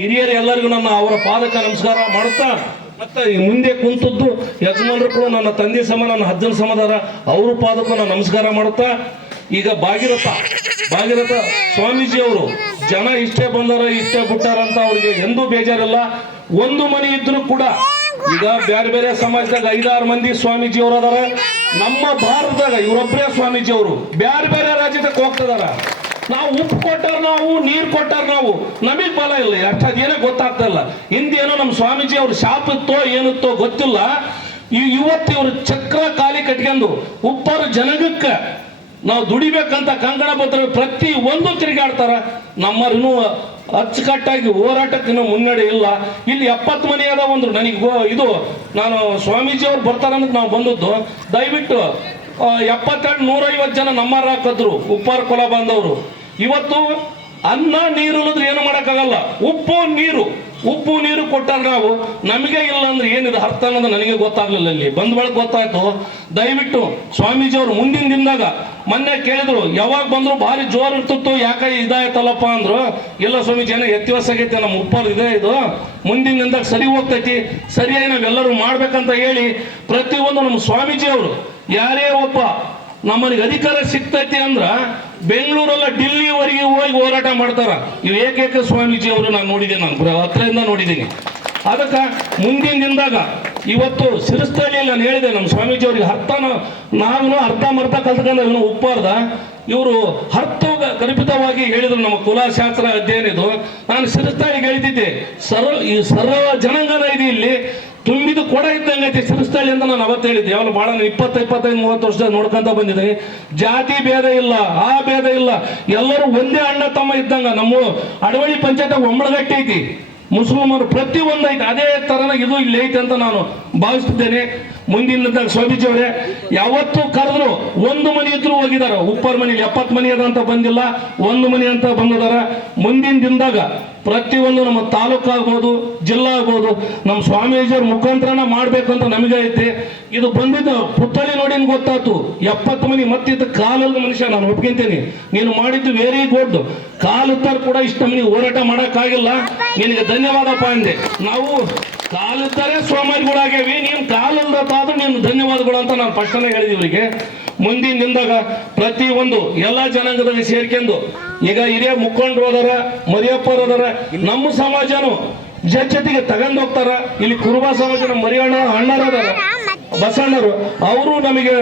ಹಿರಿಯರು ಎಲ್ಲರಿಗೂ ನನ್ನ ಅವರ ಪಾದಕ್ಕೆ ನಮಸ್ಕಾರ ಮಾಡುತ್ತಾ, ಮತ್ತೆ ಮುಂದೆ ಕುಂತದ್ದು ಯಜಮಾನರು ಕೂಡ ನನ್ನ ತಂದೆ ಸಮ, ನನ್ನ ಅಜ್ಜನ ಸಮದಾರ, ಅವ್ರ ಪಾದಕ್ಕೂ ನಾನು ನಮಸ್ಕಾರ ಮಾಡುತ್ತಾ, ಈಗ ಭಾಗೀರಥ ಸ್ವಾಮೀಜಿ ಅವರು ಜನ ಇಷ್ಟೇ ಬಂದಾರ ಇಷ್ಟೇ ಬಿಟ್ಟಾರ ಅಂತ ಅವ್ರಿಗೆ ಎಂದೂ ಬೇಜಾರಿಲ್ಲ. ಒಂದು ಮನೆ ಇದ್ರು ಕೂಡ ಈಗ ಬೇರೆ ಬೇರೆ ಸಮಾಜದಾಗ 5-6 ಮಂದಿ ಸ್ವಾಮೀಜಿ ಅವರು ಅದಾರ. ನಮ್ಮ ಭಾರತದಾಗ ಇವರೊಬ್ಬರೇ ಸ್ವಾಮೀಜಿ ಅವರು ಬೇರೆ ಬೇರೆ ರಾಜ್ಯಕ್ಕೆ ಹೋಗ್ತಿದಾರ. ನಾವು ಉಪ್ಪು ಕೊಟ್ಟಾರ, ನಾವು ನೀರು ಕೊಟ್ಟಾರ, ನಾವು ನಮಗ್ ಬಲ ಇಲ್ಲ, ಅಷ್ಟೇನೋ ಗೊತ್ತಾಗ್ತಾ ಇಲ್ಲ. ಹಿಂದೇನೋ ನಮ್ಮ ಸ್ವಾಮೀಜಿ ಅವ್ರ ಶಾಪ ಇತ್ತೋ ಏನಿತ್ತೋ ಗೊತ್ತಿಲ್ಲ. ಇವತ್ತು ಇವ್ರ ಚಕ್ರ ಖಾಲಿ ಕಟ್ಕೊಂಡು ಉಪ್ಪಾರ ಜನಗಕ್ಕೆ ನಾವು ದುಡಿಬೇಕಂತ ಕಂಕಣ ಬದ್ಧ ಪ್ರತಿ ಒಂದು ತಿರುಗಾಡ್ತಾರ. ನಮ್ಮನ್ನು ಅಚ್ಚುಕಟ್ಟಾಗಿ ಹೋರಾಟಕ್ಕೆ ಇನ್ನೂ ಮುನ್ನಡೆ ಇಲ್ಲ. ಇಲ್ಲಿ 70 ಮನೆ ಅದ ಒಂದು ನನಗೆ ಇದು ನಾನು ಸ್ವಾಮೀಜಿ ಅವ್ರು ಬರ್ತಾರಂತ ನಾವು ಬಂದದ್ದು. ದಯವಿಟ್ಟು 72-150 ಜನ ನಮ್ಮರ ಹಾಕಿದ್ರು ಉಪ್ಪಾರ ಕುಲ ಬಾಂಧವರು. ಇವತ್ತು ಅನ್ನ ನೀರು ಇಲ್ಲದ್ರೆ ಏನು ಮಾಡೋಕ್ಕಾಗಲ್ಲ. ಉಪ್ಪು ನೀರು ಕೊಟ್ಟಾರ ನಾವು, ನಮಗೆ ಇಲ್ಲ ಅಂದ್ರೆ ಏನಿದೆ ಅರ್ಥ ಅನ್ನೋದು ನನಗೆ ಗೊತ್ತಾಗ್ಲಿಲ್ಲ. ಇಲ್ಲಿ ಬಂದ ಬಳಿಕ ಗೊತ್ತಾಯ್ತು. ದಯವಿಟ್ಟು ಸ್ವಾಮೀಜಿ ಅವರು ಮುಂದಿನ ದಿನದಾಗ ಮೊನ್ನೆ ಕೇಳಿದ್ರು, ಯಾವಾಗ ಬಂದ್ರು ಭಾರಿ ಜೋರ್ ಇರ್ತಿತ್ತು, ಯಾಕೆ ಇದಾಯ್ತಲ್ಲಪ್ಪ ಅಂದ್ರು. ಇಲ್ಲ ಸ್ವಾಮೀಜಿ ಏನೋ ವ್ಯತ್ಯಾಸ ಆಗೈತೆ, ನಮ್ಮ ಉಪ್ಪಾರ ಇದೆ, ಇದು ಮುಂದಿನ ದಿನದಾಗ ಸರಿ ಹೋಗ್ತೈತಿ, ಸರಿಯಾಗಿ ನಾವೆಲ್ಲರೂ ಮಾಡ್ಬೇಕಂತ ಹೇಳಿ ಪ್ರತಿಯೊಂದು ನಮ್ಮ ಸ್ವಾಮೀಜಿ ಅವರು ಯಾರೇ ಒಬ್ಬ ನಮ್ಮನಿಗೆ ಅಧಿಕಾರ ಸಿಗ್ತೈತಿ ಅಂದ್ರ ಬೆಂಗಳೂರಲ್ಲ ಡಿಲ್ಲಿವರೆಗೆ ಹೋಗಿ ಹೋರಾಟ ಮಾಡ್ತಾರ. ಇವು ಏಕೈಕ ಸ್ವಾಮೀಜಿ ಅವರು ನಾನು ನೋಡಿದ್ದೀನಿ, ನಾನು ಹತ್ರದಿಂದ ನೋಡಿದ್ದೀನಿ. ಅದಕ್ಕೆ ಮುಂದಿನ ದಿನದಾಗ ಇವತ್ತು ಸಿರಿಸ್ತಳ್ಳಿಯಲ್ಲಿ ನಾನು ಹೇಳಿದೆ ನಮ್ಮ ಸ್ವಾಮೀಜಿ ಅವ್ರಿಗೆ ನಾವು ಅರ್ಧಂಬರ್ಧ ಕಲ್ತ್ಕೊಂಡ ಇವನು ಉಪ್ಪಾರ್ದ ಇವರು ಕಲ್ಪಿತವಾಗಿ ಹೇಳಿದ್ರು. ನಮ್ಮ ಕುಲಶಾಸ್ತ್ರ ಅಧ್ಯಯನ ಇದು. ನಾನು ಸಿರಿಸ್ತಳ್ಳಿಗೆ ಹೇಳ್ತಿದ್ದೆ, ಸರ್ವ ಜನಾಂಗನ ಇದೆ ಇಲ್ಲಿ, ತುಂಬಿದು ಕೊಡ ಇದ್ದಂಗೈತಿ ಸಿರಿಸ್ತಳ್ಳಿ ಅಂತ ನಾನು ಅವತ್ತು ಹೇಳಿದ್ದೆ. ಯಾವಾಗ ಭಾಳ 20-25-30 ವರ್ಷದ ನೋಡ್ಕೊಂತ ಬಂದಿದ್ದೀನಿ. ಜಾತಿ ಭೇದ ಇಲ್ಲ, ಆ ಭೇದ ಇಲ್ಲ, ಎಲ್ಲರೂ ಒಂದೇ ಅಣ್ಣ ತಮ್ಮ ಇದ್ದಂಗ. ನಮ್ಮ ಅಡವಳ್ಳಿ ಪಂಚಾಯತ್ ಒಮ್ಮಳಗಟ್ಟಿ ಐತಿ, ಮುಸ್ಲಿಮರು ಪ್ರತಿ ಒಂದು ಐತಿ, ಅದೇ ತರನ ಇದು ಇಲ್ಲಿ ಐತಿ ಅಂತ ನಾನು ಭಾವಿಸ್ತಿದ್ದೇನೆ. ಮುಂದಿನ ಸ್ವಾಮೀಜಿ ಅವರೇ ಯಾವತ್ತೂ ಕರೆದ್ರು ಒಂದು ಮನೆ ಇದ್ರು ಹೋಗಿದಾರ. ಉಪ್ಪಾರ ಮನೇಲಿ 70 ಮನೆ ಅದ ಅಂತ ಬಂದಿಲ್ಲ, ಒಂದು ಮನೆ ಅಂತ ಬಂದಿದಾರ. ಮುಂದಿನ ದಿನದಾಗ ಪ್ರತಿಯೊಂದು ನಮ್ಮ ತಾಲೂಕು ಆಗ್ಬೋದು, ಜಿಲ್ಲಾ ಆಗ್ಬೋದು, ನಮ್ಮ ಸ್ವಾಮೀಜಿಯವ್ರ ಮುಖಾಂತರನ ಮಾಡ್ಬೇಕಂತ ನಮಗೆ ಐತೆ. ಇದು ಬಂದಿದ್ದು ಪುತ್ಥಳಿ ನೋಡಿ ಗೊತ್ತಾಯ್ತು. 70 ಮನೆ ಮತ್ತಿದ್ದ ಕಾಲದ ಮನುಷ್ಯ, ನಾನು ಒಪ್ಕೊಂತೀನಿ, ನೀನು ಮಾಡಿದ್ದು ವೆರಿ ಗುಡ್. ಕಾಲಿದ್ದಾರು ಕೂಡ ಇಷ್ಟ ಮನೆ ಹೋರಾಟ ಮಾಡೋಕ್ಕಾಗಿಲ್ಲ, ನಿನಗೆ ಧನ್ಯವಾದಪ್ಪ ಅಂದೆ. ನಾವು ಕಾಲಿದ್ದಾರೆ ಸೋಮಾರಿಗಳಾಗ್ಯಾವಿ, ನೀನು ಕಾಲಲ್ದಾದ್ರೂ ನೀನು ಧನ್ಯವಾದಗಳು ಅಂತ ನಾನು ಫಸ್ಟನೇ ಹೇಳಿದೆ ಇವರಿಗೆ. ಮುಂದಿನ ದಿನದಾಗ ಪ್ರತಿಯೊಂದು ಎಲ್ಲ ಜನಾಂಗದಲ್ಲಿ ಸೇರ್ಕೊಂಡು ಈಗ ಹಿರಿಯ ಮುಖಂಡರು ಅದಾರ, ಮರಿಯಪ್ಪರು ಅದಾರ, ನಮ್ಮ ಸಮಾಜನು ಜೊತೆಗೆ ತಗೊಂಡು ಹೋಗ್ತಾರ. ಇಲ್ಲಿ ಕುರುಬ ಸಮಾಜನ ಮರಿಯಣ್ಣ ಅಣ್ಣರು ಅದಾರ, ಬಸಣ್ಣರು, ಅವರು ನಮಗೆ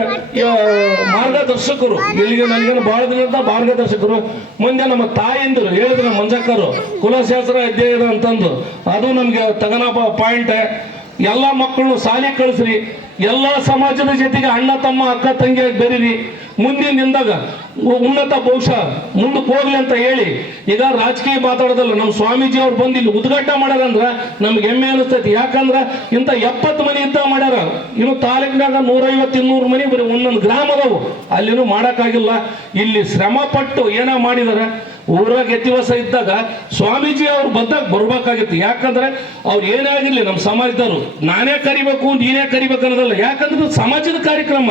ಮಾರ್ಗದರ್ಶಕರು. ಇಲ್ಲಿಗೆ ನನಗೇನು ಬಹಳ ದಿನದ ಮಾರ್ಗದರ್ಶಕರು. ಮುಂದೆ ನಮ್ಮ ತಾಯಿಂದರು ಹೇಳಿದ್ರು, ಮಂಜಕ್ಕರು ಕುಲಶಾಸ್ತ್ರ ಅಧ್ಯಯನ ಅಂತಂದು, ಅದು ನಮ್ಗೆ ತಗನ ಪಾಯಿಂಟ್. ಎಲ್ಲ ಮಕ್ಕಳನ್ನು ಶಾಲೆ ಕಳಿಸ್ರಿ, ಎಲ್ಲ ಸಮಾಜದ ಜೊತೆಗೆ ಅಣ್ಣ ತಮ್ಮ ಅಕ್ಕ ತಂಗಿಯಾಗಿ ಬೆರೀರಿ. ಮುಂದಿನ ದಿನದಾಗ ಉನ್ನತ ಬಹುಶಃ ಮುಂದಕ್ಕೆ ಹೋಗ್ಲಿ ಅಂತ ಹೇಳಿ ಈಗ ರಾಜಕೀಯ ಮಾತಾಡೋದಲ್ಲ. ನಮ್ಮ ಸ್ವಾಮೀಜಿ ಅವ್ರು ಬಂದು ಇಲ್ಲಿ ಉದ್ಘಾಟನೆ ಮಾಡ್ಯಾರಂದ್ರ ನಮ್ಗೆ ಹೆಮ್ಮೆ ಅನಿಸ್ತೈತಿ. ಯಾಕಂದ್ರೆ ಇಂಥ 70 ಮನೆ ಇದ್ದ ಮಾಡ್ಯಾರ. ಇನ್ನು ತಾಲೂಕಿನಾಗ 150-200 ಮನೆ ಬರೀ ಒಂದೊಂದು ಗ್ರಾಮ ಅದಾವು, ಅಲ್ಲಿನೂ ಮಾಡೋಕ್ಕಾಗಿಲ್ಲ. ಇಲ್ಲಿ ಶ್ರಮ ಪಟ್ಟು ಏನೋ ಮಾಡಿದಾರ. ಊರಾಗ ದಿವಸ ಇದ್ದಾಗ ಸ್ವಾಮೀಜಿ ಅವ್ರು ಬಂದಾಗ ಬರ್ಬೇಕಾಗಿತ್ತು. ಯಾಕಂದ್ರೆ ಅವ್ರು ಏನೇ ಆಗಿರ್ಲಿ ನಮ್ಮ ಸಮಾಜದವರು ನಾನೇ ಕರಿಬೇಕು ನೀನೇ ಕರಿಬೇಕು ಅನ್ನೋದಲ್ಲ. ಯಾಕಂದ್ರೆ ಸಮಾಜದ ಕಾರ್ಯಕ್ರಮ.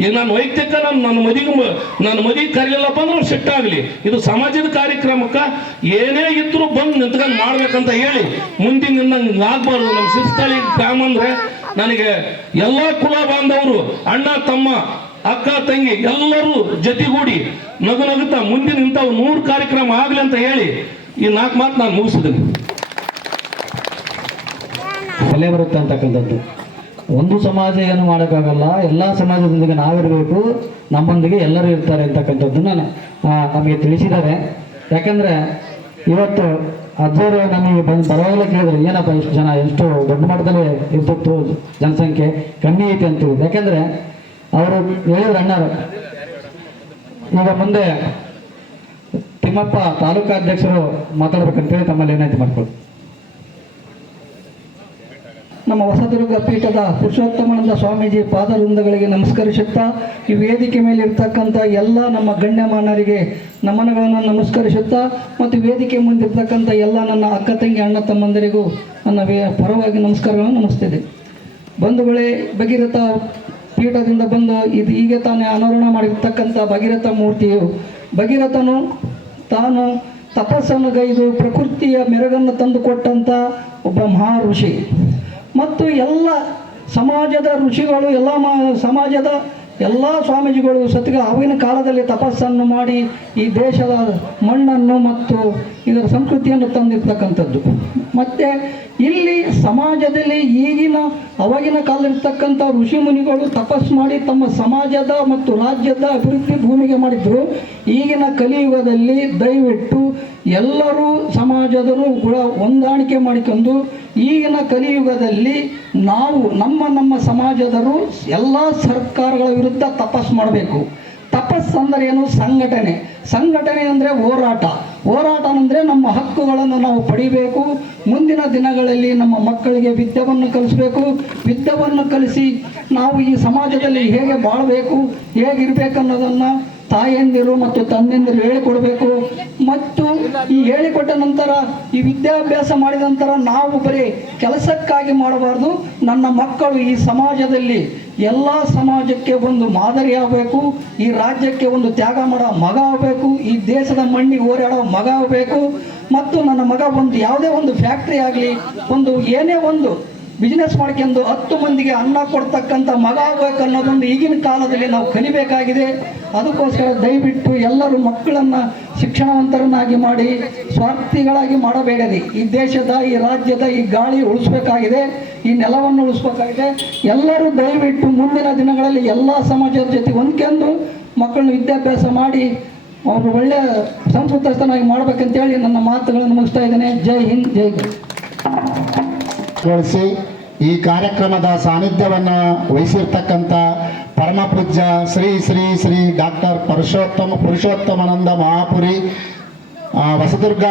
ಈಗ ನಾನು ವೈಯಕ್ತಿಕ ನನ್ನ ಮದುವೆ ಕರೀಲಿಲ್ಲಪ್ಪ ಅಂದ್ರೆ ಅವ್ರು ಸಿಟ್ಟಾಗಲಿ. ಇದು ಸಮಾಜದ ಕಾರ್ಯಕ್ರಮಕ್ಕೆ ಏನೇ ಇದ್ರು ಬಂದು ನಿಂತ್ಕೊಂಡು ಮಾಡ್ಬೇಕಂತ ಹೇಳಿ ಮುಂದಿನ ಆಗ್ಬಾರ್ದು. ನಮ್ಮ ಸಿರಿಸ್ತಳ್ಳಿ ಗ್ರಾಮ ಅಂದ್ರೆ ನನಗೆ ಎಲ್ಲ ಕುಲ ಬಾಂಧವರು, ಅಣ್ಣ ತಮ್ಮ ಅಕ್ಕ ತಂಗಿ ಎಲ್ಲರೂ ಜೊತೆಗೂಡಿ ನಗುತ್ತಾ ಮುಂದಿನ ಇಂಥವು 100 ಕಾರ್ಯಕ್ರಮ ಆಗಲಿ ಅಂತ ಹೇಳಿ ಈ 4 ಮಾತು ನಾನು ಮುಗಿಸಿದ್ದೀನಿ. ತಲೆ ಬರುತ್ತೆ ಅಂತಕ್ಕಂಥದ್ದು. ಒಂದು ಸಮಾಜ ಏನು ಮಾಡೋಕ್ಕಾಗಲ್ಲ, ಎಲ್ಲ ಸಮಾಜದೊಂದಿಗೆ ನಾವಿರಬೇಕು, ನಮ್ಮೊಂದಿಗೆ ಎಲ್ಲರೂ ಇರ್ತಾರೆ ಅಂತಕ್ಕಂಥದ್ದನ್ನು ನಮಗೆ ತಿಳಿಸಿದ್ದಾರೆ. ಯಾಕಂದರೆ ಇವತ್ತು ಅಜ್ಜರು ನಮಗೆ ಬರವಾಗಲೇ ಕೇಳಿದ್ರು, ಏನಪ್ಪ ಎಷ್ಟು ಜನ, ಎಷ್ಟು ದೊಡ್ಡ ಮಟ್ಟದಲ್ಲಿ ಇರ್ತಿತ್ತು ಜನಸಂಖ್ಯೆ, ಕಮ್ಮಿ ಐತೆ ಅಂತೀವಿ. ಯಾಕೆಂದರೆ ಅವರು ಹೇಳಿದ್ರು ಅಣ್ಣರು. ಈಗ ಮುಂದೆ ತಿಮ್ಮಪ್ಪ ತಾಲೂಕಾಧ್ಯಕ್ಷರು ಮಾತಾಡ್ಬೇಕಂತೇಳಿ ತಮ್ಮಲ್ಲಿ ಏನಾಯ್ತು ಮಾಡ್ಕೊಳ್ಳಿ. ನಮ್ಮ ಹೊಸದುರ್ಗ ಪೀಠದ ಪುರುಷೋತ್ತಮಾನಂದ ಸ್ವಾಮೀಜಿ ಪಾದವೃಂದಗಳಿಗೆ ನಮಸ್ಕರಿಸುತ್ತಾ, ಈ ವೇದಿಕೆ ಮೇಲೆ ಇರ್ತಕ್ಕಂಥ ಎಲ್ಲ ನಮ್ಮ ಗಣ್ಯಮಾನರಿಗೆ ನಮನಗಳನ್ನು ನಮಸ್ಕರಿಸುತ್ತಾ, ಮತ್ತು ವೇದಿಕೆ ಮುಂದಿರ್ತಕ್ಕಂಥ ಎಲ್ಲ ನನ್ನ ಅಕ್ಕ ತಂಗಿ ಅಣ್ಣ ತಮ್ಮಂದರಿಗೂ ನನ್ನ ಪರವಾಗಿ ನಮಸ್ಕಾರಗಳನ್ನು ನಮಿಸ್ತಿದೆ. ಬಂಧುಗಳೇ, ಭಗೀರಥ ಪೀಠದಿಂದ ಬಂದು ಈಗ ತಾನೇ ಅನಾವರಣ ಮಾಡಿರ್ತಕ್ಕಂಥ ಭಗೀರಥ ಮೂರ್ತಿಯು, ಭಗೀರಥನು ತಾನು ತಪಸ್ಸನ್ನು ಗೈದು ಪ್ರಕೃತಿಯ ಮೆರುಗನ್ನು ತಂದುಕೊಟ್ಟಂಥ ಒಬ್ಬ ಮಹಾ ಋಷಿ. ಮತ್ತು ಎಲ್ಲ ಸಮಾಜದ ಋಷಿಗಳು, ಸಮಾಜದ ಎಲ್ಲ ಸ್ವಾಮೀಜಿಗಳು ಸತಿಗೆ ಆವಿನ ಕಾಲದಲ್ಲಿ ತಪಸ್ಸನ್ನು ಮಾಡಿ ಈ ದೇಶದ ಮಣ್ಣನ್ನು ಮತ್ತು ಇದರ ಸಂಸ್ಕೃತಿಯನ್ನು ತಂದಿರ್ತಕ್ಕಂಥದ್ದು. ಮತ್ತು ಇಲ್ಲಿ ಸಮಾಜದಲ್ಲಿ ಅವಾಗಿನ ಕಾಲದಲ್ಲಿರ್ತಕ್ಕಂಥ ಋಷಿ ಮುನಿಗಳು ತಪಸ್ಸು ಮಾಡಿ ತಮ್ಮ ಸಮಾಜದ ಮತ್ತು ರಾಜ್ಯದ ಅಭಿವೃದ್ಧಿ ಭೂಮಿಗೆ ಮಾಡಿದ್ರು. ಈಗಿನ ಕಲಿಯುಗದಲ್ಲಿ ದಯವಿಟ್ಟು ಎಲ್ಲರೂ ಸಮಾಜದರು ಕೂಡ ಹೊಂದಾಣಿಕೆ ಮಾಡಿಕೊಂಡು ಈಗಿನ ಕಲಿಯುಗದಲ್ಲಿ ನಾವು ನಮ್ಮ ಸಮಾಜದರು ಎಲ್ಲ ಸರ್ಕಾರಗಳ ವಿರುದ್ಧ ತಪಸ್ಸು ಮಾಡಬೇಕು. ತಪಸ್ಸು ಅಂದರೆ ಏನು? ಸಂಘಟನೆ ಅಂದರೆ ಹೋರಾಟ ಅಂದರೆ ನಮ್ಮ ಹಕ್ಕುಗಳನ್ನು ನಾವು ಪಡಿಬೇಕು. ಮುಂದಿನ ದಿನಗಳಲ್ಲಿ ನಮ್ಮ ಮಕ್ಕಳಿಗೆ ವಿದ್ಯೆಯನ್ನು ಕಲಿಸಬೇಕು. ವಿದ್ಯೆಯನ್ನು ಕಲಿಸಿ ನಾವು ಈ ಸಮಾಜದಲ್ಲಿ ಹೇಗೆ ಬಾಳಬೇಕು, ಹೇಗಿರಬೇಕನ್ನೋದನ್ನು ತಾಯಂದಿರು ಮತ್ತು ತಂದೆಂದಿರು ಹೇಳಿಕೊಡಬೇಕು. ಮತ್ತು ಈ ಹೇಳಿಕೊಟ್ಟ ನಂತರ ಈ ವಿದ್ಯಾಭ್ಯಾಸ ಮಾಡಿದ ನಂತರ ನಾವು ಬರೀ ಕೆಲಸಕ್ಕಾಗಿ ಮಾಡಬಾರ್ದು. ನನ್ನ ಮಕ್ಕಳು ಈ ಸಮಾಜದಲ್ಲಿ ಎಲ್ಲ ಸಮಾಜಕ್ಕೆ ಒಂದು ಮಾದರಿ ಆಗಬೇಕು. ಈ ರಾಜ್ಯಕ್ಕೆ ಒಂದು ತ್ಯಾಗ ಮಾಡೋ ಮಗ ಆಗಬೇಕು. ಈ ದೇಶದ ಮಣ್ಣಿಗೆ ಹೋರಾಡೋ ಮಗ ಆಗಬೇಕು. ಮತ್ತು ನನ್ನ ಮಗ ಯಾವುದೇ ಒಂದು ಫ್ಯಾಕ್ಟ್ರಿ ಆಗಲಿ, ಏನೇ ಒಂದು ಬಿಸ್ನೆಸ್ ಮಾಡ್ಕೊಂಡು 10 ಮಂದಿಗೆ ಅನ್ನ ಕೊಡ್ತಕ್ಕಂಥ ಮಗ ಆಗಬೇಕು ಅನ್ನೋದೊಂದು ಈಗಿನ ಕಾಲದಲ್ಲಿ ನಾವು ಕಲಿಬೇಕಾಗಿದೆ. ಅದಕ್ಕೋಸ್ಕರ ದಯವಿಟ್ಟು ಎಲ್ಲರೂ ಮಕ್ಕಳನ್ನು ಶಿಕ್ಷಣವಂತರನ್ನಾಗಿ ಮಾಡಿ ಸ್ವಾರ್ಥಿಗಳಾಗಿ ಮಾಡಬೇಡಿರಿ. ಈ ದೇಶದ, ಈ ರಾಜ್ಯದ ಈ ಗಾಳಿ ಉಳಿಸ್ಬೇಕಾಗಿದೆ, ಈ ನೆಲವನ್ನು ಉಳಿಸ್ಬೇಕಾಗಿದೆ. ಎಲ್ಲರೂ ದಯವಿಟ್ಟು ಮುಂದಿನ ದಿನಗಳಲ್ಲಿ ಎಲ್ಲ ಸಮಾಜದ ಜೊತೆ ಹೊಂದ್ಕೊಂಡು ಮಕ್ಕಳನ್ನ ವಿದ್ಯಾಭ್ಯಾಸ ಮಾಡಿ ಅವರು ಒಳ್ಳೆಯ ಸಂಸ್ಕೃತಸ್ಥನಾಗಿ ಮಾಡಬೇಕಂತೇಳಿ ನನ್ನ ಮಾತುಗಳನ್ನು ಮುಗಿಸ್ತಾ ಇದ್ದೇನೆ. ಜೈ ಹಿಂದ್, ಜೈ ಗೊಳಿಸಿ ಈ ಕಾರ್ಯಕ್ರಮದ ಸಾನ್ನಿಧ್ಯವನ್ನು ವಹಿಸಿರ್ತಕ್ಕಂಥ ಪರಮ ಪೂಜ್ಯ ಶ್ರೀ ಶ್ರೀ ಶ್ರೀ ಡಾಕ್ಟರ್ ಪುರುಷೋತ್ತಮಾನಂದ ಮಹಾಪುರಿ, ಹೊಸದುರ್ಗ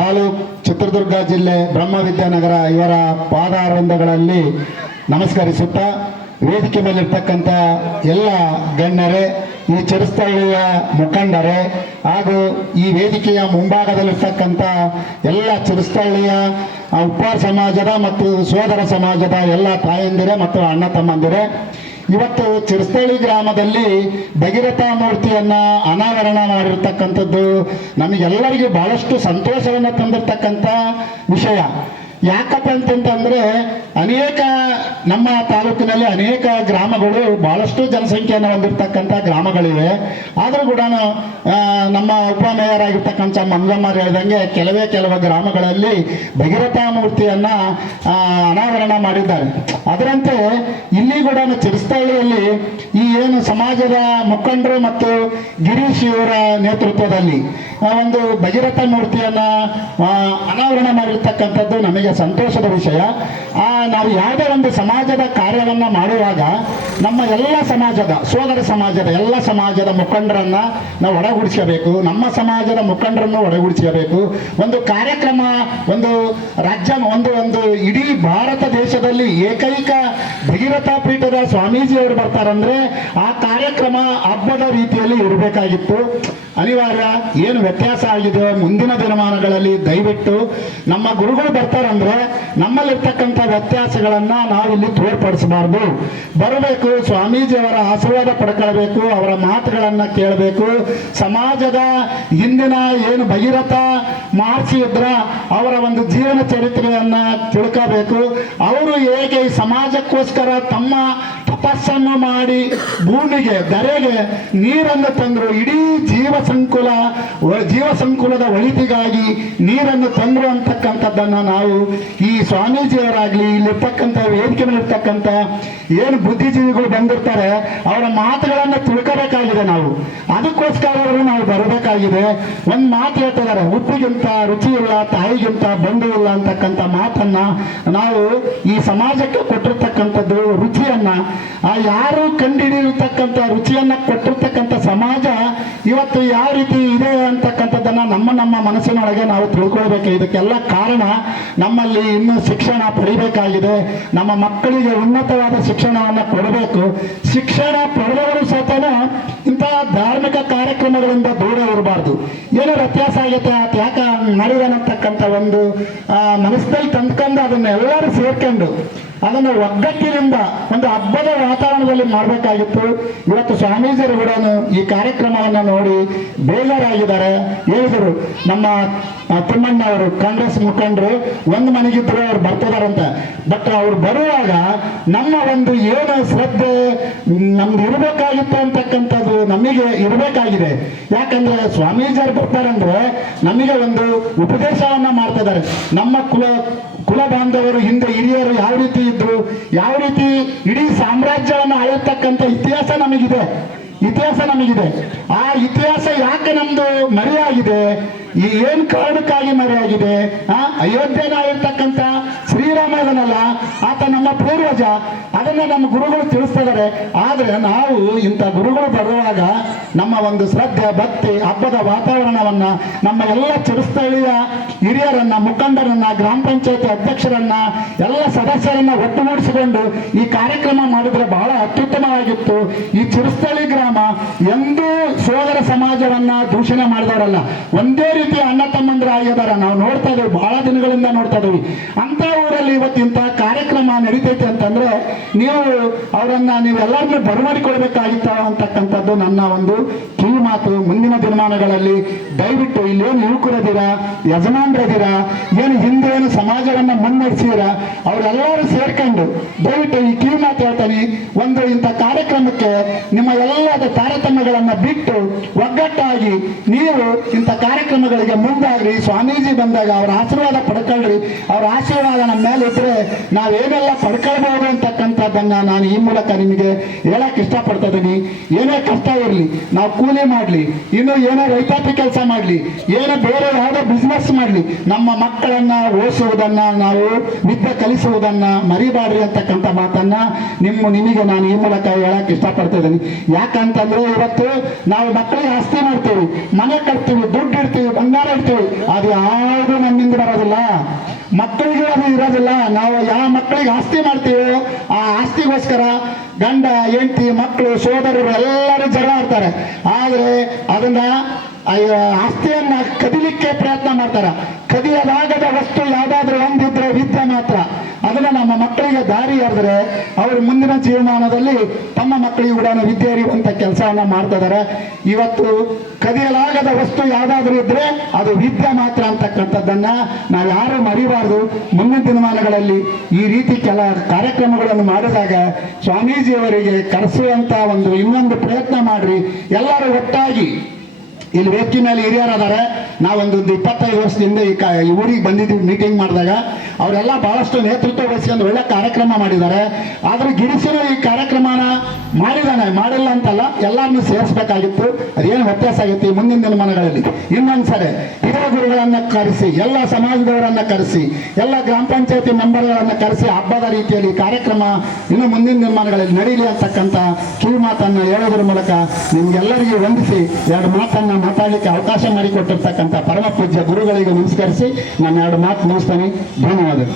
ತಾಲೂಕು, ಚಿತ್ರದುರ್ಗ ಜಿಲ್ಲೆ, ಬ್ರಹ್ಮವಿದ್ಯಾನಗರ ಇವರ ಪಾದಾರವಿಂದಗಳಲ್ಲಿ ನಮಸ್ಕರಿಸುತ್ತಾ, ವೇದಿಕೆ ಮೇಲಿರ್ತಕ್ಕಂಥ ಎಲ್ಲ ಗಣ್ಯರೇ, ಈ ಚಿರಸ್ಥಳೀಯ ಮುಖಂಡರೇ ಹಾಗೂ ಈ ವೇದಿಕೆಯ ಮುಂಭಾಗದಲ್ಲಿರ್ತಕ್ಕಂಥ ಎಲ್ಲ ಚಿರಸ್ಥಳೀಯ ಉಪ್ಪಾರ ಸಮಾಜದ ಮತ್ತು ಸೋದರ ಸಮಾಜದ ಎಲ್ಲ ತಾಯಂದಿರೇ ಮತ್ತು ಅಣ್ಣ ತಮ್ಮಂದಿರೇ, ಇವತ್ತು ಚಿರಸ್ಥಳಿ ಗ್ರಾಮದಲ್ಲಿ ಭಗೀರಥ ಮೂರ್ತಿಯನ್ನು ಅನಾವರಣ ಮಾಡಿರ್ತಕ್ಕಂಥದ್ದು ನಮಗೆಲ್ಲರಿಗೂ ಬಹಳಷ್ಟು ಸಂತೋಷವನ್ನು ತಂದಿರತಕ್ಕಂಥ ವಿಷಯ. ಯಾಕಪ್ಪ ಅಂತಂತಂದರೆ ಅನೇಕ ನಮ್ಮ ತಾಲೂಕಿನಲ್ಲಿ ಅನೇಕ ಗ್ರಾಮಗಳು ಬಹಳಷ್ಟು ಜನಸಂಖ್ಯೆಯನ್ನು ಹೊಂದಿರತಕ್ಕಂಥ ಗ್ರಾಮಗಳಿವೆ. ಆದರೂ ಕೂಡ ನಮ್ಮ ಉಪಮೇಯರ್ ಆಗಿರ್ತಕ್ಕಂಥ ಮಂಗಮ್ಮರು ಹೇಳಿದಂಗೆ ಕೆಲವು ಗ್ರಾಮಗಳಲ್ಲಿ ಭಗೀರಥ ಮೂರ್ತಿಯನ್ನು ಅನಾವರಣ ಮಾಡಿದ್ದಾರೆ. ಅದರಂತೆ ಇಲ್ಲಿ ಕೂಡ ಚಿರಸ್ಥಳಿಯಲ್ಲಿ ಈ ಏನು ಸಮಾಜದ ಮುಖಂಡರು ಮತ್ತು ಗಿರೀಶ್ ಇವರ ನೇತೃತ್ವದಲ್ಲಿ ಒಂದು ಭಗೀರಥ ಮೂರ್ತಿಯನ್ನು ಅನಾವರಣ ಮಾಡಿರ್ತಕ್ಕಂಥದ್ದು ನಮಗೆ ಸಂತೋಷದ ವಿಷಯ. ನಾವು ಯಾವುದೇ ಒಂದು ಸಮಾಜದ ಕಾರ್ಯವನ್ನು ಮಾಡುವಾಗ ನಮ್ಮ ಎಲ್ಲ ಸಮಾಜದ, ಸೋದರ ಸಮಾಜದ ಎಲ್ಲ ಸಮಾಜದ ಮುಖಂಡರನ್ನು ನಾವು ಒಳಗೂಡಿಸಬೇಕು, ನಮ್ಮ ಸಮಾಜದ ಮುಖಂಡರನ್ನು ಒಳಗೂಡಿಸಬೇಕು. ಒಂದು ಕಾರ್ಯಕ್ರಮ, ಒಂದು ರಾಜ್ಯ, ಒಂದು ಇಡೀ ಭಾರತ ದೇಶದಲ್ಲಿ ಏಕೈಕ ಭಗೀರಥ ಪೀಠದ ಸ್ವಾಮೀಜಿಯವರು ಬರ್ತಾರಂದ್ರೆ ಆ ಕಾರ್ಯಕ್ರಮ ಹಬ್ಬದ ರೀತಿಯಲ್ಲಿ ಇರಬೇಕಾಗಿತ್ತು. ಅನಿವಾರ್ಯ. ಏನು ವ್ಯತ್ಯಾಸ ಆಗಿದೆ ಮುಂದಿನ ದಿನಮಾನಗಳಲ್ಲಿ ದಯವಿಟ್ಟು ನಮ್ಮ ಗುರುಗಳು ಬರ್ತಾರಂದ್ರೆ ನಮ್ಮಲ್ಲಿರ್ತಕ್ಕಂಥ ವ್ಯತ್ಯಾಸಗಳನ್ನು ನಾವಿಲ್ಲಿ ತೋರ್ಪಡಿಸಬಾರ್ದು. ಬರಬೇಕು, ಸ್ವಾಮೀಜಿಯವರ ಆಶೀರ್ವಾದ ಪಡ್ಕೊಳ್ಬೇಕು, ಅವರ ಮಾತುಗಳನ್ನು ಕೇಳಬೇಕು. ಸಮಾಜದ ಹಿಂದಿನ ಏನು ಭಗೀರಥ ಮಹರ್ಷಿ ಇದ್ರ ಅವರ ಒಂದು ಜೀವನ ಚರಿತ್ರೆಯನ್ನು ತಿಳ್ಕೋಬೇಕು. ಅವರು ಹೇಗೆ ಸಮಾಜಕ್ಕೋಸ್ಕರ ತಮ್ಮ ತಪಸ್ಸನ್ನು ಮಾಡಿ ಭೂಮಿಗೆ, ಧರೆಗೆ ನೀರನ್ನು ತಂದರು. ಇಡೀ ಜೀವ ಸಂಕುಲದ ಒಳಿತಿಗಾಗಿ ನೀರನ್ನು ತಂದರು ಅಂತಕ್ಕಂಥದ್ದನ್ನು ನಾವು ಈ ಸ್ವಾಮೀಜಿಯವರಾಗಲಿ, ಇಲ್ಲಿರ್ತಕ್ಕಂಥ ವೇದಿಕೆ ಮೇಲಿರ್ತಕ್ಕಂಥ ಏನು ಬುದ್ಧಿಜೀವಿಗಳು ಬಂದಿರ್ತಾರೆ ಅವರ ಮಾತುಗಳನ್ನು ತಿಳ್ಕೋಬೇಕಾಗಿದೆ. ನಾವು ಅದಕ್ಕೋಸ್ಕರ ನಾವು ಬರಬೇಕಾಗಿದೆ. ಒಂದು ಮಾತು ಹೇಳ್ತಿದ್ದಾರೆ, ಉಪ್ಪಿಗಿಂತ ರುಚಿ ಇಲ್ಲ, ತಾಯಿಗಿಂತ ಬಂಧು ಇಲ್ಲ ಅಂತಕ್ಕಂಥ ಮಾತನ್ನ ನಾವು ಈ ಸಮಾಜಕ್ಕೆ ಕೊಟ್ಟಿರ್ತಕ್ಕಂಥದ್ದು ರುಚಿಯನ್ನ, ಯಾರು ಕಂಡುಹಿಡಿಯಿರ್ತಕ್ಕಂಥ ರುಚಿಯನ್ನ ಕೊಟ್ಟಿರ್ತಕ್ಕಂಥ ಸಮಾಜ ಇವತ್ತು ಯಾವ ರೀತಿ ಇದೆ ಅಂತಕ್ಕಂಥದ್ದನ್ನ ನಮ್ಮ ಮನಸ್ಸಿನೊಳಗೆ ನಾವು ತಿಳ್ಕೊಳ್ಬೇಕು. ಇದಕ್ಕೆಲ್ಲ ಕಾರಣ ನಮ್ಮಲ್ಲಿ ಇನ್ನೂ ಶಿಕ್ಷಣ ಪಡಿಬೇಕಾಗಿದೆ. ನಮ್ಮ ಮಕ್ಕಳಿಗೆ ಉನ್ನತವಾದ ಶಿಕ್ಷಣವನ್ನು ಕೊಡಬೇಕು. ಶಿಕ್ಷಣ ಪಡೆದವರು ಸಹಿತ ಇಂತಹ ಧಾರ್ಮಿಕ ಕಾರ್ಯಕ್ರಮಗಳಿಂದ ದೂರ ಇರಬಾರ್ದು. ಏನೋ ವ್ಯತ್ಯಾಸ ಆಗುತ್ತೆ, ಯಾಕೆ ನಡೆದನಂತಕ್ಕಂಥ ಒಂದು ಮನಸ್ಸಲ್ಲಿ ತಂದ್ಕೊಂಡು ಅದನ್ನ ಎಲ್ಲರೂ ಸೇರ್ಕೊಂಡು ಅದನ್ನು ಒಗ್ಗಟ್ಟಿನಿಂದ ಒಂದು ಹಬ್ಬದ ವಾತಾವರಣದಲ್ಲಿ ಮಾಡಬೇಕಾಗಿತ್ತು. ಇವತ್ತು ಸ್ವಾಮೀಜಿಯರು ಕೂಡ ಈ ಕಾರ್ಯಕ್ರಮವನ್ನು ನೋಡಿ ಬೇಜಾರಾಗಿದ್ದಾರೆ. ಹೇಳಿದರು, ನಮ್ಮ ತಿಮ್ಮಣ್ಣ ಅವರು ಕಾಂಗ್ರೆಸ್ ಮುಖಂಡರು ಒಂದು ಮನೆಗಿದ್ರು ಅವ್ರು ಬರ್ತಿದಾರಂತೆ. ಬಟ್ ಅವ್ರು ಬರುವಾಗ ನಮ್ಮ ಒಂದು ಏನು ಶ್ರದ್ಧೆ ನಮ್ದು ಇರಬೇಕಾಗಿತ್ತು ಅಂತಕ್ಕಂಥದ್ದು ನಮಗೆ ಇರಬೇಕಾಗಿದೆ. ಯಾಕಂದ್ರೆ ಸ್ವಾಮೀಜಿಯರು ಬರ್ತಾರಂದ್ರೆ ನಮಗೆ ಒಂದು ಉಪದೇಶವನ್ನ ಮಾಡ್ತಿದ್ದಾರೆ. ನಮ್ಮ ಕುಲ ಬಾಂಧವರು ಹಿಂದೆ ಹಿರಿಯರು ಯಾವ ರೀತಿ ಇದ್ರು, ಯಾವ ರೀತಿ ಇಡೀ ಸಾಮ್ರಾಜ್ಯವನ್ನು ಆಳಿರ್ತಕ್ಕಂಥ ಇತಿಹಾಸ ನಮಗಿದೆ. ಆ ಇತಿಹಾಸ ಯಾಕೆ ನಮ್ದು ಮರೆಯಾಗಿದೆ, ಈ ಏನ್ ಕಾರಣಕ್ಕಾಗಿ ಮರೆಯಾಗಿದೆ? ಅಯೋಧ್ಯೆನ ಆಗಿರ್ತಕ್ಕಂಥ ಶ್ರೀರಾಮ ಇದನ್ನಲ್ಲ, ಆತ ನಮ್ಮ ಪೂರ್ವಜ, ಅದನ್ನ ನಮ್ಮ ಗುರುಗಳು ತಿಳಿಸ್ತಿದ್ದಾರೆ. ಆದ್ರೆ ನಾವು ಇಂಥ ಗುರುಗಳು ಬರುವಾಗ ನಮ್ಮ ಒಂದು ಶ್ರದ್ಧೆ, ಭಕ್ತಿ, ಹಬ್ಬದ ವಾತಾವರಣವನ್ನ ನಮ್ಮ ಎಲ್ಲ ಚಿರಸ್ಥಳೀಯ ಹಿರಿಯರನ್ನ, ಮುಖಂಡರನ್ನ, ಗ್ರಾಮ ಪಂಚಾಯತಿ ಅಧ್ಯಕ್ಷರನ್ನ, ಎಲ್ಲ ಸದಸ್ಯರನ್ನ ಒಟ್ಟುಗೂಡಿಸಿಕೊಂಡು ಈ ಕಾರ್ಯಕ್ರಮ ಮಾಡಿದ್ರೆ ಬಹಳ ಅತ್ಯುತ್ತಮವಾಗಿತ್ತು. ಈ ಚಿರಸ್ಥಳಿ ಗ್ರಾಮ ಎಂದೂ ಸೋದರ ಸಮಾಜವನ್ನ ದೂಷಣೆ ಮಾಡಿದವರಲ್ಲ, ಒಂದೇ ರೀತಿ ಅಣ್ಣ ತಮ್ಮಂದ್ರ ಆಗಿದ್ದಾರೆ. ನಾವು ನೋಡ್ತಾ ಇದ್ದೀವಿ, ಬಹಳ ದಿನಗಳಿಂದ ನೋಡ್ತಾ ಇದ್ದೀವಿ. ಅಂತ ಊರಲ್ಲಿ ಇವತ್ತಿಂತ ಕಾರ್ಯಕ್ರಮ ನಡೀತೈತೆ ಅಂತಂದ್ರೆ ನೀವು ಎಲ್ಲರನ್ನೂ ಬರಮಾಡಿಕೊಳ್ಬೇಕಾಗಿತ್ತ ಅಂತಕ್ಕಂಥದ್ದು ನನ್ನ ಒಂದು ಕಿವಿ ಮಾತು. ಮುಂದಿನ ದಿನಮಾನಗಳಲ್ಲಿ ದಯವಿಟ್ಟು ಇಲ್ಲೇನು ಯುವಕರದಿರಾ, ಯಜಮಾನರದಿರಾ, ಏನು ಹಿಂದೆ ಏನು ಸಮಾಜವನ್ನ ಮುನ್ನಡೆಸಿರ, ಅವರೆಲ್ಲರೂ ಸೇರ್ಕೊಂಡು ದಯವಿಟ್ಟು ಈ ಕಿವಿ ಮಾತು ಹೇಳ್ತಾನೆ, ಒಂದು ಇಂಥ ಕಾರ್ಯಕ್ರಮಕ್ಕೆ ನಿಮ್ಮ ಎಲ್ಲದ ತಾರತಮ್ಯಗಳನ್ನ ಬಿಟ್ಟು ಒಗ್ಗಟ್ಟಾಗಿ ನೀವು ಇಂಥ ಕಾರ್ಯಕ್ರಮಗಳಿಗೆ ಮುಂದಾಗ್ರಿ. ಸ್ವಾಮೀಜಿ ಬಂದಾಗ ಅವರ ಆಶೀರ್ವಾದ ಪಡ್ಕೊಳ್ರಿ. ಅವ್ರ ಆಶೀರ್ವಾದ ನಮ್ಮ ಮೇಲೆ ಇದ್ರೆ ನಾವೇನೆಲ್ಲ ಪಡ್ಕೊಳ್ಬಹುದು ಅಂತಕ್ಕಂಥದ್ದನ್ನ ನಾನು ಈ ಮೂಲಕ ನಿಮಗೆ ಹೇಳಕ್ ಇಷ್ಟಪಡ್ತಾ ಇದ್ದೀನಿ. ಏನೇ ಕಷ್ಟ ಇರಲಿ, ನಾವು ಕೂಲಿ ಮಾಡ್ಲಿ, ಇನ್ನು ಏನೋ ರೈತಾಪಿ ಕೆಲಸ ಮಾಡ್ಲಿ, ಏನೋ ಬೇರೆ ಯಾವುದೋ ಬಿಸ್ನೆಸ್ ಮಾಡ್ಲಿ, ನಮ್ಮ ಮಕ್ಕಳನ್ನ ಓದಿಸುವುದನ್ನ, ನಾವು ವಿದ್ಯೆ ಕಲಿಸುವುದನ್ನ ಮರಿಬಾಡ್ರಿ ಅಂತಕ್ಕಂಥ ಮಾತನ್ನ ನಿಮಗೆ ನಾನು ಈ ಮೂಲಕ ಹೇಳಕ್ ಇಷ್ಟಪಡ್ತಾ ಇದ್ದೀನಿ. ಯಾಕಂತಂದ್ರೆ ಇವತ್ತು ನಾವು ಮಕ್ಕಳಿಗೆ ಆಸ್ತಿ ಮಾಡ್ತೀವಿ, ಮನೆ ಕಟ್ತೀವಿ, ದುಡ್ಡು ಇಡ್ತೀವಿ, ಬಂಗಾರ ಇಡ್ತೀವಿ, ಅದು ಯಾವುದು ನಮ್ಮಿಂದ ಬರೋದಿಲ್ಲ. ಮಕ್ಕಳಿಗೆ ಅದು ಇರೋದಿಲ್ಲ. ನಾವು ಯಾವ ಮಕ್ಕಳಿಗೆ ಆಸ್ತಿ ಮಾಡ್ತೀವೋ ಆ ಆಸ್ತಿಗೋಸ್ಕರ ಗಂಡ, ಹೆಂಡತಿ, ಮಕ್ಕಳು, ಸೋದರರು ಎಲ್ಲರೂ ಜಗಳ ಆಡ್ತಾರೆ. ಆದ್ರೆ ಅದನ್ನ ಆಸ್ತಿಯನ್ನ ಕದಿಲಿಕ್ಕೆ ಪ್ರಯತ್ನ ಮಾಡ್ತಾರ. ಕದಿಯಲಾಗದ ವಸ್ತು ಯಾವ್ದಾದ್ರೂ ಒಂದಿದ್ರೆ ವಿದ್ಯೆ ಮಾತ್ರ. ಅದನ್ನ ನಮ್ಮ ಮಕ್ಕಳಿಗೆ ದಾರಿ ಎರೆದ್ರೆ ಅವರು ಮುಂದಿನ ಜೀವಮಾನದಲ್ಲಿ ತಮ್ಮ ಮಕ್ಕಳಿಗೆ ಕೂಡ ವಿದ್ಯೆ ಅರಿಯುವಂತ ಕೆಲಸವನ್ನ ಮಾಡ್ತಾ ಇದಾರೆ. ಇವತ್ತು ಕದಿಯಲಾಗದ ವಸ್ತು ಯಾವ್ದಾದ್ರೂ ಇದ್ರೆ ಅದು ವಿದ್ಯೆ ಮಾತ್ರ ಅಂತಕ್ಕಂಥದ್ದನ್ನ ನಾವು ಯಾರು ಮರಿಬಾರ್ದು. ಮುಂದಿನ ದಿನಮಾನಗಳಲ್ಲಿ ಈ ರೀತಿ ಕೆಲ ಕಾರ್ಯಕ್ರಮಗಳನ್ನು ಮಾಡಿದಾಗ ಸ್ವಾಮೀಜಿಯವರಿಗೆ ಕರೆಸುವಂತ ಒಂದು ಇನ್ನೊಂದು ಪ್ರಯತ್ನ ಮಾಡ್ರಿ. ಎಲ್ಲರೂ ಒಟ್ಟಾಗಿ ಇಲ್ಲಿ ವೇದಿಕೆ ಮೇಲೆ ಹಿರಿಯರಾದರೆ ನಾವೊಂದು 25 ವರ್ಷದಿಂದ ಈ ಊರಿಗೆ ಬಂದಿದ್ದೀವಿ. ಮೀಟಿಂಗ್ ಮಾಡಿದಾಗ ಅವರೆಲ್ಲ ಬಹಳಷ್ಟು ನೇತೃತ್ವ ವಹಿಸ್ಕೊಂಡು ಒಳ್ಳೆ ಕಾರ್ಯಕ್ರಮ ಮಾಡಿದ್ದಾರೆ. ಆದ್ರೆ ಗಿರಿಸಿನ ಈ ಕಾರ್ಯಕ್ರಮನ ಮಾಡಿಲ್ಲ ಅಂತಲ್ಲ, ಎಲ್ಲರನ್ನೂ ಸೇರಿಸಬೇಕಾಗಿತ್ತು. ಅದೇನು ವ್ಯತ್ಯಾಸ ಆಗಿತ್ತು ಈ ಮುಂದಿನ ದಿನಮಾನಗಳಲ್ಲಿ. ಇನ್ನೊಂದ್ಸರಿ ಹಿರಿಯ ಗುರುಗಳನ್ನ ಕರೆಸಿ, ಎಲ್ಲ ಸಮಾಜದವರನ್ನ ಕರೆಸಿ, ಎಲ್ಲ ಗ್ರಾಮ ಪಂಚಾಯತಿ ಮೆಂಬರ್ಗಳನ್ನ ಕರೆಸಿ ಹಬ್ಬದ ರೀತಿಯಲ್ಲಿ ಕಾರ್ಯಕ್ರಮ ಇನ್ನು ಮುಂದಿನ ದಿನಮಾನಗಳಲ್ಲಿ ನಡೀಲಿ ಅಂತಕ್ಕಂಥ ಕಿವಿ ಮಾತನ್ನ ಹೇಳೋದ್ರ ಮೂಲಕ ನಿಮ್ಗೆಲ್ಲರಿಗೂ ವಂದಿಸಿ 2 ಮಾತನ್ನ ಮಾತಾಡಲಿಕ್ಕೆ ಅವಕಾಶ ಮಾಡಿಕೊಟ್ಟಿರ್ತಕ್ಕಂಥ ಪರಮ ಪೂಜ್ಯ ಗುರುಗಳಿಗೆ ನಮಸ್ಕರಿಸಿ ನಾನು 2 ಮಾತು ಮುಗಿಸ್ತಾನೆ. ಧನ್ಯವಾದಗಳು.